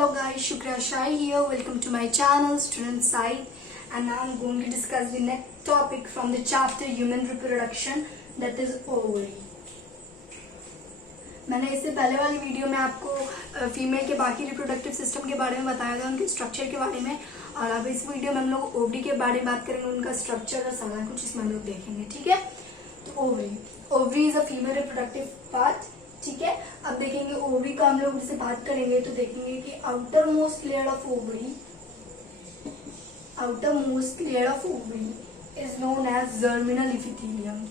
Hello guys, Shukra Shai here. Welcome to my channel, Student Sai, and now I'm going to discuss the next topic from the chapter Human Reproduction, that is ovary. मैंने इससे पहले वाली video में आपको female के बाकी reproductive system के बारे में बताया था, उनके स्ट्रक्चर के बारे में, और अब इस वीडियो में हम लोग ओवरी के बारे में बात करेंगे, उनका स्ट्रक्चर और सारा कुछ इसमें हम लोग देखेंगे. ठीक है, तो ovary is a female reproductive part. ठीक है, अब देखेंगे ओवरी का हम लोग जैसे बात करेंगे तो देखेंगे कि outermost layer of ovary is known as germinal epithelium.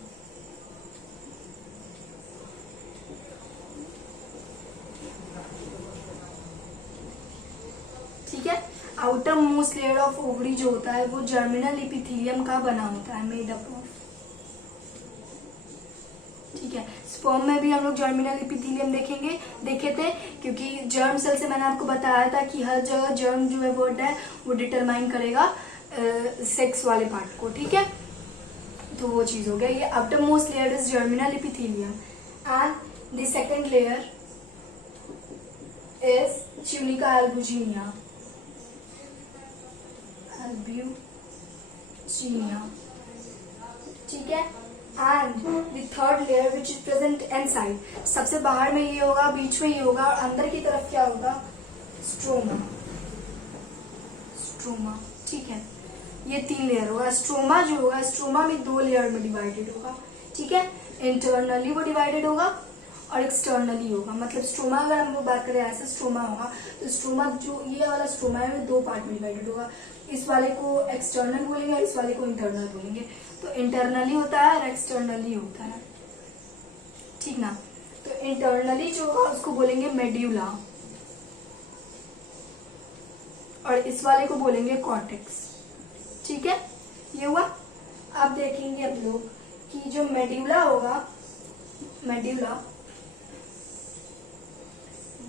ठीक है, outermost layer of ovary जो होता है वो जर्मिनल इपिथेलियम का बना होता है, मेड अप ऑफ. ठीक है, स्पर्म में भी हम लोग जर्मिनल इपिथेलियम देखे थे, क्योंकि जर्म सेल से मैंने आपको बताया था कि हर जगह जर्म जो है वर्ड है वो डिटरमाइन करेगा सेक्स वाले पार्ट को. ठीक है, तो वो चीज हो गया. ये outermost layer is germinal epithelium and the second layer is tunica albuginea. ठीक है, and the third layer which is present inside. सबसे बाहर में ये होगा, बीच में ये होगा, और अंदर की तरफ क्या होगा? स्ट्रोमा. ठीक है, ये 3 लेयर होगा. स्ट्रोमा जो होगा, स्ट्रोमा में 2 लेयर में डिवाइडेड होगा. ठीक है, इंटरनली वो डिवाइडेड होगा और एक्सटर्नली होगा. मतलब स्ट्रोमा अगर हम लोग बात करें ऐसा स्ट्रोमा होगा, तो स्ट्रोमा जो ये वाला स्ट्रोमा है वो 2 पार्ट में डिवाइडेड होगा. इस वाले को एक्सटर्नल बोलेंगे और इस वाले को इंटरनल बोलेंगे. तो इंटरनली होता है और एक्सटर्नली होता है. ठीक ना, तो इंटरनली जो होगा उसको बोलेंगे मेड्यूला और इस वाले को बोलेंगे कॉर्टेक्स. ठीक है, ये हुआ. अब देखेंगे अब लोग कि जो मेड्यूला होगा,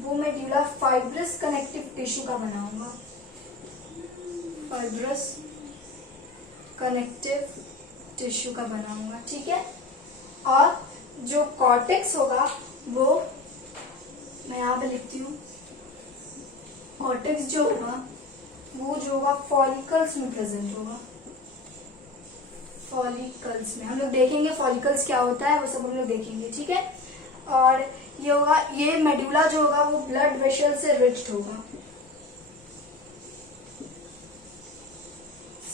वो मेड्यूला फाइब्रस कनेक्टिव टिश्यू का बना होगा. फाइब्रस कनेक्टिव टिश्यू का बना होगा. ठीक है, और जो कॉर्टेक्स होगा वो मैं यहाँ पे लिखती हूँ. कॉर्टेक्स जो होगा वो जो होगा फॉलिकल्स में प्रेजेंट होगा. फॉलिकल्स में हम लोग देखेंगे फॉलिकल्स क्या होता है, वो सब हम लोग देखेंगे. ठीक है, और ये होगा, ये मेड्यूला जो होगा वो ब्लड वेसल से रिच्ड होगा.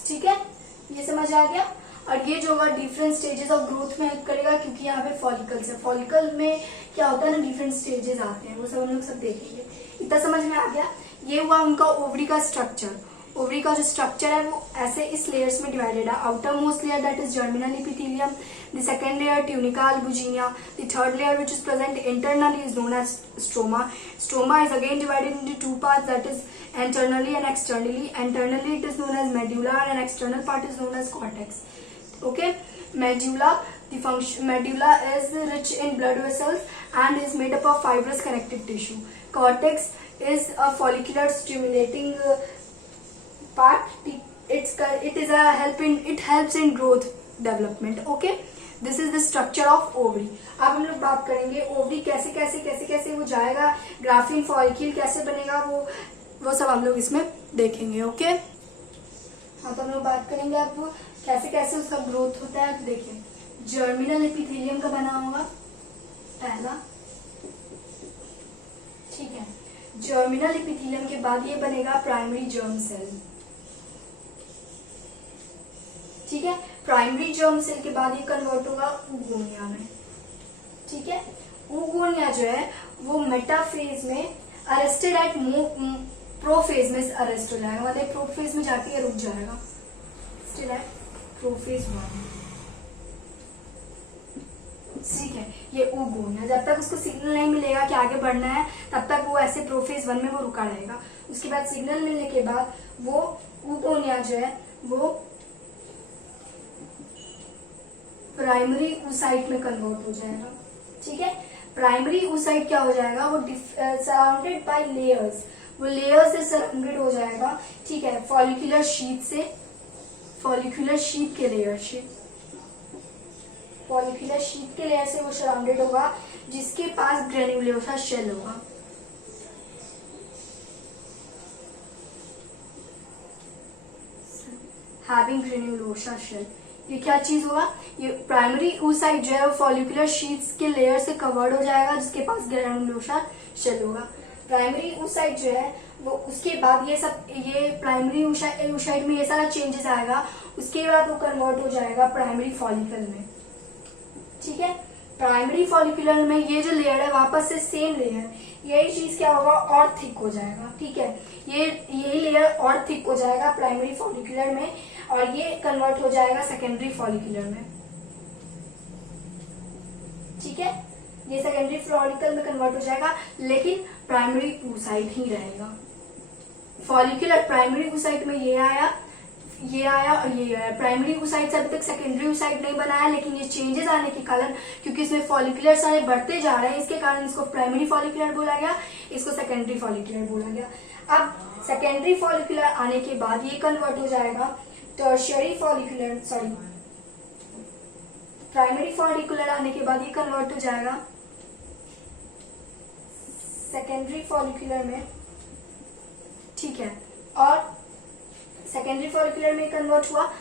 ठीक है, ये समझ आ गया. और ये जो होगा डिफरेंट स्टेजेस ऑफ ग्रोथ में हेल्प करेगा, क्योंकि यहाँ पे फॉलिकल्स है. फॉलिकल में क्या होता है ना, डिफरेंट स्टेजेस आते हैं, वो सब हम लोग सब देखेंगे. इतना समझ में आ गया. ये हुआ उनका ओवरी का स्ट्रक्चर. ओवरी का जो स्ट्रक्चर है वो ऐसे इस लेयर्स में डिवाइडेड है. Outermost layer that is germinal epithelium, the second layer tunica albuginea, the third layer which is present internally is known as stroma. Stroma is again divided into 2 parts, that is internally and externally. Internally it is known as medulla and external part is known as cortex. Okay, medulla is rich in blood vessels and is made up of fibrous connective tissue. Cortex is a follicular stimulating part. It helps in growth development. Okay, this is the structure of ovary. अब हम लोग बात करेंगे ovary कैसे वो जाएगा, graphene follicle कैसे बनेगा, वो सब हम लोग इसमें देखेंगे. ओके, हाँ, तो हम लोग बात करेंगे अब कैसे उसका ग्रोथ होता है. तो देखिए, जर्मिनल एपिथेलियम का बना होगा पहला. ठीक है, जर्मिनल एपिथेलियम के बाद ये बनेगा प्राइमरी जर्म सेल. ठीक है, प्राइमरी जर्म सेल के बाद ये कन्वर्ट होगा ऊगोनिया में. ठीक है, ऊगोनिया जो है वो मेटाफेज में अरेस्टेड एट प्रोफेज में अरेस्ट हो जाएगा. मतलब प्रोफेज में जाके ये रुक जाएगा. Still at prophase 1. ठीक है, ये ऊगोनिया जब तक उसको सिग्नल नहीं मिलेगा कि आगे बढ़ना है, तब तक वो ऐसे प्रोफेज 1 में वो रुका रहेगा. उसके बाद सिग्नल मिलने के बाद वो ऊगोनिया जो है वो प्राइमरी oocyte में कन्वर्ट हो जाएगा. ठीक है, प्राइमरी oocyte क्या हो जाएगा, वो सराउंडेड बाय लेयर्स, वो लेयर से सराउंडेड हो जाएगा. ठीक है, फॉलिकुलर शीट के लेयर से, फॉलिकुलर शीट के लेयर से वो सराउंडेड होगा, जिसके पास ग्रेन्युलोसा शेल होगा. Having granulosa shell. ये क्या चीज होगा, ये प्राइमरी oocyte जो है वो फॉलिकुलर शीट्स के लेयर से कवर्ड हो जाएगा जिसके पास ग्रेन्युलोसा शेल होगा। प्राइमरी oocyte जो है वो उसके बाद ये प्राइमरी oocyte में ये सारा चेंजेस आएगा, उसके बाद वो कन्वर्ट हो जाएगा प्राइमरी फॉलिकल में। ठीक है, प्राइमरी फॉलिकुलर में ये जो लेयर है वापस से सेम लेयर, यही चीज क्या होगा और थिक हो जाएगा। ठीक है, यही लेयर और थिक हो जाएगा प्राइमरी फॉलिकुलर में और ये कन्वर्ट हो जाएगा सेकेंडरी फॉलिकुलर में। ठीक है, ये सेकेंडरी फॉलिकल में कन्वर्ट हो जाएगा, लेकिन प्राइमरी oocyte ही रहेगा। फॉलिकुलर प्राइमरी oocyte में ये आया और ये आया। प्राइमरी oocyte से अभी तक सेकेंडरी oocyte नहीं बनाया, लेकिन ये चेंजेस आने के कारण, क्योंकि इसमें फॉलिकुलर सारे बढ़ते जा रहे हैं, इसके कारण इसको प्राइमरी फॉलिकुलर बोला गया, इसको सेकेंडरी फॉलिकुलर बोला गया। अब सेकेंडरी फॉलिकुलर आने के बाद ये कन्वर्ट हो जाएगा tertiary follicular, sorry primary follicular आने के बाद ये कन्वर्ट हो जाएगा सेकेंडरी फॉलिकुलर में। ठीक है, और सेकेंडरी फॉलिकुलर में कन्वर्ट हुआ,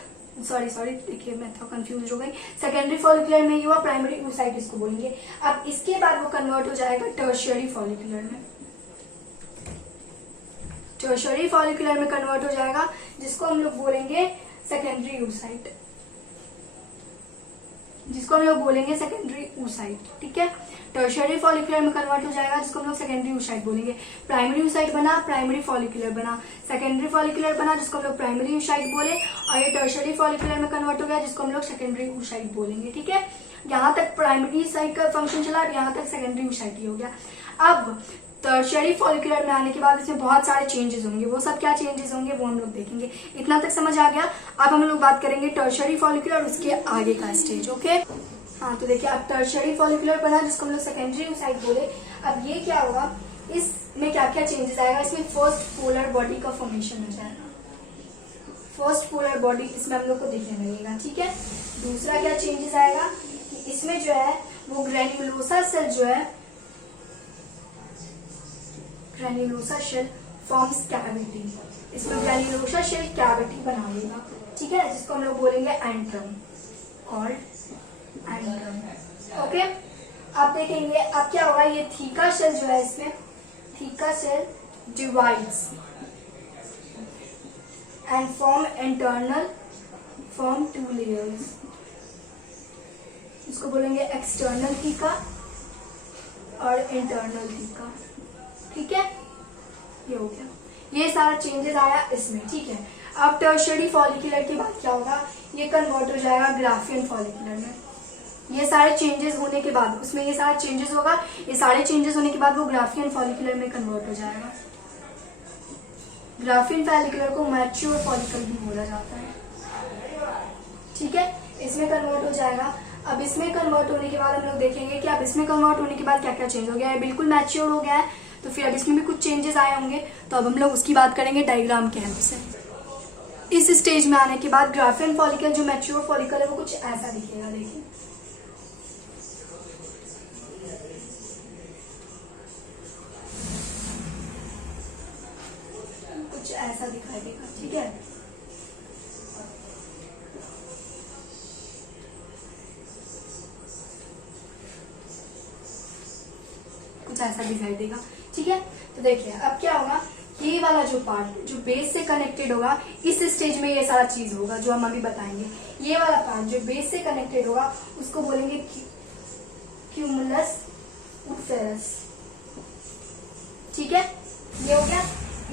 सॉरी देखिए मैं थोड़ा कंफ्यूज हो गई। सेकेंडरी फॉलिकुलर में ये हुआ प्राइमरी oocyte इसको बोलेंगे। अब इसके बाद वो कन्वर्ट हो जाएगा टर्शियरी फॉलिकुलर में। टर्शियरी फॉलिकुलर में कन्वर्ट हो जाएगा जिसको हम लोग बोलेंगे सेकेंडरी oocyte, जिसको हम लोग बोलेंगे सेकेंडरी oocyte। ठीक है, टर्शियरी फॉलिकुलर में कन्वर्ट हो जाएगा जिसको हम लोग सेकेंडरी oocyte बोलेंगे। प्राइमरी oocyte बना, प्राइमरी फॉलिकुलर बना, सेकेंडरी फॉलिकुलर बना जिसको हम लोग प्राइमरी oocyte बोले, और ये टर्शियरी फॉलिकुलर में कन्वर्ट हो गया जिसको हम लोग सेकेंडरी oocyte बोलेंगे। ठीक है, यहाँ तक प्राइमरी oocyte का फंक्शन चला, अब यहाँ तक सेकेंडरी oocyte ही हो गया। अब टर्शियरी फॉलिकुलर में आने के बाद इसमें बहुत सारे चेंजेस होंगे, वो सब क्या चेंजेस होंगे वो हम लोग देखेंगे। इतना तक समझ आ गया। अब हम लोग बात करेंगे टर्शियरी फॉलिकुलर और उसके आगे का स्टेज। ओके, हाँ तो देखिए, अब टर्शियरी फॉलिकुलर बना जिसको हम लोग सेकेंडरी oocyte बोले। अब ये क्या होगा, इसमें क्या क्या चेंजेस आएगा, इसमें फर्स्ट पोलर बॉडी का फॉर्मेशन हो जाएगा। फर्स्ट पोलर बॉडी इसमें हम लोग को दिखने लगेगा। ठीक है, दूसरा क्या चेंजेस आएगा कि इसमें जो है वो ग्रेन्युलोसा सेल जो है, ग्रेन्युलोसा शेल फॉर्म्स कैविटी। इसमें ग्रेन्युलोसा शेल कैविटी बना लेगा। ठीक है, जिसको हम लोग बोलेंगे एंट्रम, कॉल्ड एंट्रम। ओके, आप देखेंगे अब क्या होगा, ये थीका शेल जो है, इसमें theca shell divides and form two layers. इसको बोलेंगे एक्सटर्नल थीका और इंटरनल थीका। ठीक है, ये हो गया, ये सारा चेंजेस आया इसमें। ठीक है, अब टर्शियरी फॉलिकुलर के बाद क्या होगा, ये कन्वर्ट हो जाएगा ग्राफियन फॉलिकुलर में। ये सारे चेंजेस होने के बाद उसमें ये सारा चेंजेस होगा, ये सारे चेंजेस होने के बाद वो ग्राफियन फॉलिकुलर में कन्वर्ट हो जाएगा। ग्राफियन फॉलिकुलर को मैच्योर फॉलिकल भी बोला जाता है। ठीक है, इसमें कन्वर्ट हो जाएगा। अब इसमें कन्वर्ट होने के बाद हम लोग देखेंगे कि अब इसमें कन्वर्ट होने के बाद क्या क्या चेंज हो गया है। बिल्कुल मैच्योर हो गया है, तो फिर अब इसमें भी कुछ चेंजेस आए होंगे, तो अब हम लोग उसकी बात करेंगे डायग्राम के हेल्प से। इस स्टेज में आने के बाद ग्राफियन फॉलिकल जो मैच्योर फॉलिकल है वो कुछ ऐसा दिखेगा। देखिए, कुछ ऐसा दिखाई देगा। ठीक है, कुछ ऐसा दिखाई देगा। ठीक है, तो देखिए अब क्या होगा, ये वाला जो पार्ट जो बेस से कनेक्टेड होगा, इस स्टेज में ये सारा चीज होगा जो हम अभी बताएंगे। ये वाला पार्ट जो बेस से कनेक्टेड होगा उसको बोलेंगे क्यूमुलस उफेरस। ठीक है, ये हो गया।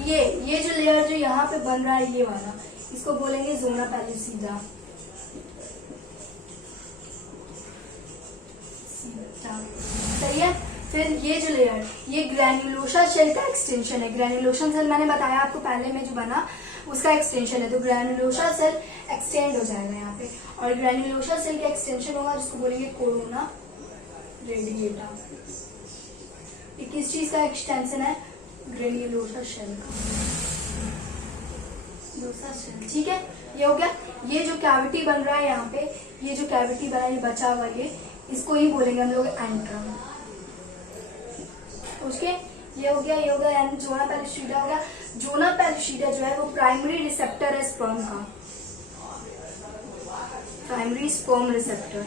ये जो लेयर जो यहाँ पे बन रहा है, ये वाला, इसको बोलेंगे जोना पैलिसीडा। सही है। फिर ये जो लेयर, ये ग्रेन्युलोसा शेल का एक्सटेंशन है। ग्रेन्युलोसा सेल मैंने बताया आपको पहले में जो बना उसका एक्सटेंशन है, तो ग्रेन्युलोसा सेल एक्सटेंड हो जाएगा यहाँ पे, और ग्रेन्युलोसा सेल का एक्सटेंशन होगा जिसको बोलेंगे कोरोना रेडिएटा। ये किस चीज का एक्सटेंशन है, ग्रेन्युलोसा शेल का। ठीक है, ये हो गया। ये जो कैविटी बन रहा है यहाँ पे, ये जो कैविटी बना है, ये बचा हुआ, ये इसको ही बोलेंगे हम लोग एंट्रम। उसके ये हो गया, यानी जोना पैलिशीडा हो गया। जोना पैलिशीडा जो है वो प्राइमरी रिसेप्टर है स्पर्म का। Primary sperm receptor.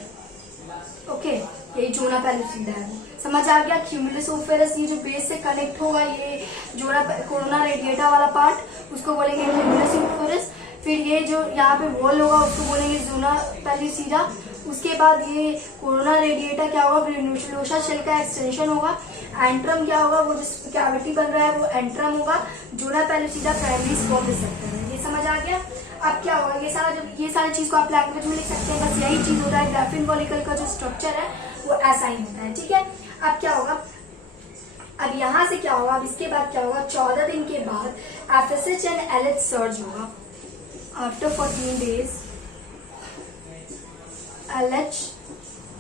ओके, यही जोना पेलुसिडा है। समझ आ गया। क्यूमुलस ओफेरस ये जो बेस से कनेक्ट होगा, ये जोना कोरोना रेडिएटा वाला पार्ट, उसको बोलेंगे क्यूमुलस ओफेरस। फिर ये जो यहाँ पे वॉल होगा उसको बोलेंगे जोना पेलुसिडा। उसके बाद ये कोरोना रेडिएटा क्या होगा, ग्रेनुलोसा शेल का एक्सटेंशन होगा। एंट्रम क्या होगा, वो जो कैविटी बन रहा है वो एंट्रम होगा। Zona pellucida primary sperm receptor है। ये समझ आ गया। अब क्या होगा, ये सारी चीज को आप लैंग्वेज में लिख सकते हैं। बस यही चीज होता है, ग्राफिन फॉलिकल का जो स्ट्रक्चर है वो ऐसा ही होता है। ठीक है, अब क्या होगा, अब यहाँ से क्या होगा, अब इसके बाद क्या होगा, 14 दिन के बाद FSH एंड LH सर्ज होगा। After 14 days LH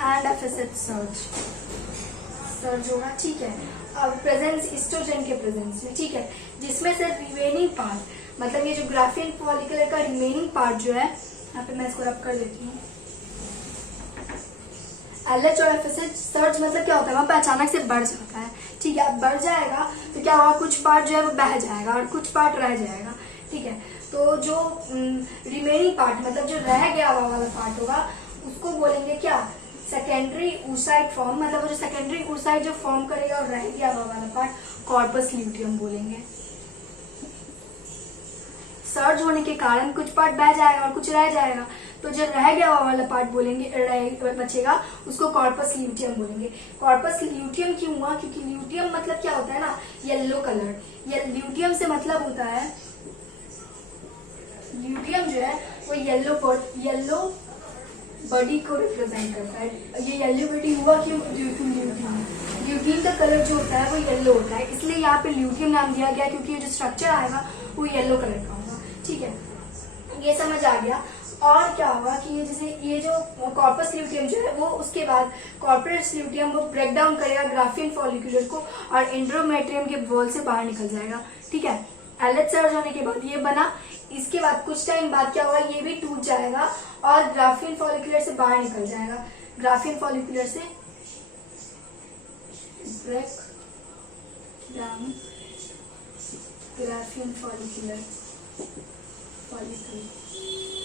and FSH surge होगा। ठीक है, अब प्रेजेंस ईस्ट्रोजन के प्रेजेंस में। ठीक है, जिसमें से रिमेनिंग पार्ट, मतलब ये जो ग्राफिन फॉलिकुलर का रिमेनिंग पार्ट जो है, यहाँ पे मैं इसको रब कर देती हूँ। LH और FSH सर्ज मतलब क्या होता है, वहां पे अचानक से बढ़ जाता है। ठीक है, अब बढ़ जाएगा तो क्या होगा, कुछ पार्ट जो है वो बह जाएगा और कुछ पार्ट रह जाएगा। ठीक है, तो जो रिमेनिंग पार्ट, मतलब जो रह गया हुआ वाला पार्ट होगा, उसको बोलेंगे क्या, सेकेंडरी oocyte फॉर्म। मतलब वो जो सेकेंडरी oocyte जो फॉर्म करेगा और रह गया हुआ वाला पार्ट, कॉर्पस ल्यूटियम बोलेंगे। सर्ज होने के कारण कुछ पार्ट बह जाएगा और कुछ रह जाएगा, तो जो रह गया हुआ वाला पार्ट बोलेंगे, बचेगा, उसको कॉर्पस ल्यूटियम बोलेंगे। कॉर्पस ल्यूटियम क्यों हुआ, क्योंकि ल्यूटियम मतलब क्या होता है ना, येलो कलर। ये ल्यूटियम से मतलब होता है, ल्यूटियम जो है वो येलो बॉडी को रिप्रेजेंट करता है। ये येलो बॉडी हुआ क्यों, ल्यूटियम का कलर जो होता है वो येलो होता है, इसलिए यहाँ पे ल्यूटियम नाम दिया गया, क्योंकि ये जो स्ट्रक्चर आएगा वो येलो कलर का होगा। ठीक है, ये समझ आ गया। और क्या होगा कि ये जैसे ये जो कॉर्पस ल्यूटियम जो है वो उसके बाद कॉर्पोरेट ल्यूटियम वो ब्रेक डाउन करेगा ग्राफिन फॉलिकुलर को और एंड्रोमेट्रियम के वॉल से बाहर निकल जाएगा। ठीक है, LH सर्ज होने के बाद ये बना, इसके बाद कुछ टाइम बाद क्या होगा, ये भी टूट जाएगा और ग्राफिन फॉलिकुलर से बाहर निकल जाएगा। ग्राफिन फॉलिकुलर से break down, graafian follicular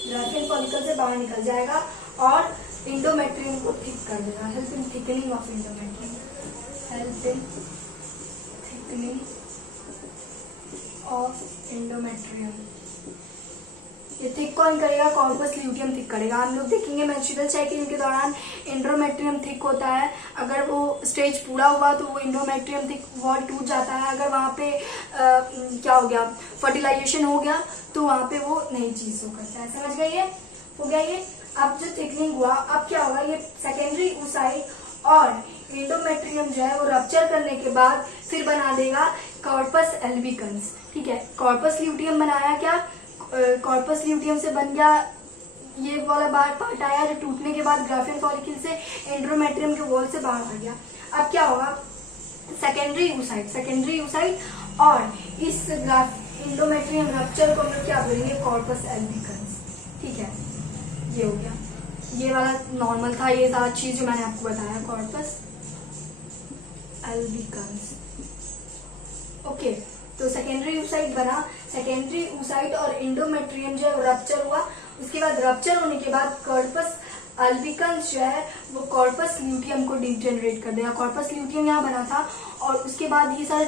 graafian follicle से बाहर निकल जाएगा और इंडोमेट्रियम को थिक कर देगा। Help in thickening of endometrium, help in thickening of endometrium. ये थिक कौन करेगा, कॉर्पस ल्यूटियम थिक करेगा। हम लोग देखेंगे मेंस्ट्रुअल साइकिल के दौरान इंडोमेट्रियम थिक होता है। अगर वो स्टेज पूरा हुआ तो वो इंडोमेट्रियम थिक वॉल टूट जाता है। अगर वहाँ पे क्या हो गया, फर्टिलाइजेशन हो गया, तो वहाँ पे वो नई चीज हो करता है। समझ गए, ये हो गया। ये अब जो थिकनिंग हुआ, अब क्या होगा, ये सेकेंडरी oocyte और इंडोमेट्रियम जो है वो रप्चर करने के बाद फिर बना देगा कॉर्पस एल्बिकन्स। ठीक है, कॉर्पस ल्यूटियम बनाया, क्या कॉर्पस ल्यूटियम से बन गया ये वाला पार्ट आया जो टूटने के बाद ग्राफिन फॉलिकल से एंड्रोमेट्रियम के वॉल से बाहर आ गया। अब क्या होगा, सेकेंडरी oocyte और इस इंडोमेट्रियम रप्चर को हम लोग क्या बोलेंगे, कॉर्पस एल्बिकन्स। ठीक है, ये हो गया। ये वाला नॉर्मल था, ये सारा चीज जो मैंने आपको बताया, कॉर्पस एल्बिकन्स। ओके, तो सेकेंडरी oocyte बना, सेकेंडरी oocyte और इंडोमेट्रियम जो है रप्चर हुआ। उसके बाद रप्चर होने के बाद कॉर्पस एल्बिकन्स जो है वो कॉर्पस ल्यूटियम को डिजेनरेट कर देगा। कॉर्पस ल्यूटियम यहाँ बना था और उसके बाद ये सारा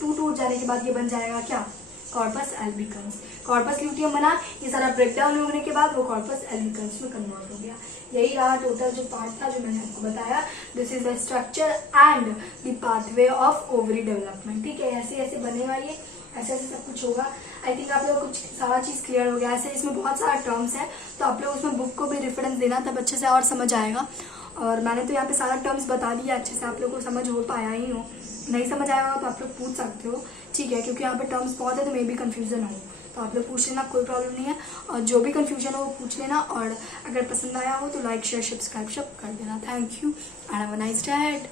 टूट जाने के बाद ये बन जाएगा क्या, कॉर्पस एल्बिकन्स। कॉर्पस ल्यूटियम बना, ये सारा ब्रेकडाउन होने के बाद वो कॉर्पस एल्बिकन्स में कन्वर्ट हो गया। यही रहा टोटल जो पार्ट था जो मैंने आपको बताया। This is the structure and the pathway of ovary development. ठीक है, ऐसे ऐसे बनेगा, ये ऐसे ऐसे सब कुछ होगा। आई थिंक आप लोग कुछ सारा चीज क्लियर हो गया। ऐसे इसमें बहुत सारा टर्म्स है, तो आप लोग उसमें बुक को भी रेफरेंस देना, तब अच्छे से और समझ आएगा। और मैंने तो यहाँ पे सारा टर्म्स बता दिया अच्छे से, आप लोग को समझ हो पाया ही हो। नहीं समझ आएगा तो आप लोग पूछ सकते हो। ठीक है, क्योंकि यहाँ पे टर्म्स बहुत है तो मे भी कंफ्यूजन हो, तो आप लोग पूछ लेना, कोई प्रॉब्लम नहीं है। और जो भी कंफ्यूजन हो वो पूछ लेना। और अगर पसंद आया हो तो लाइक शेयर सब्सक्राइब सब कर देना। Thank you and have a nice day ahead.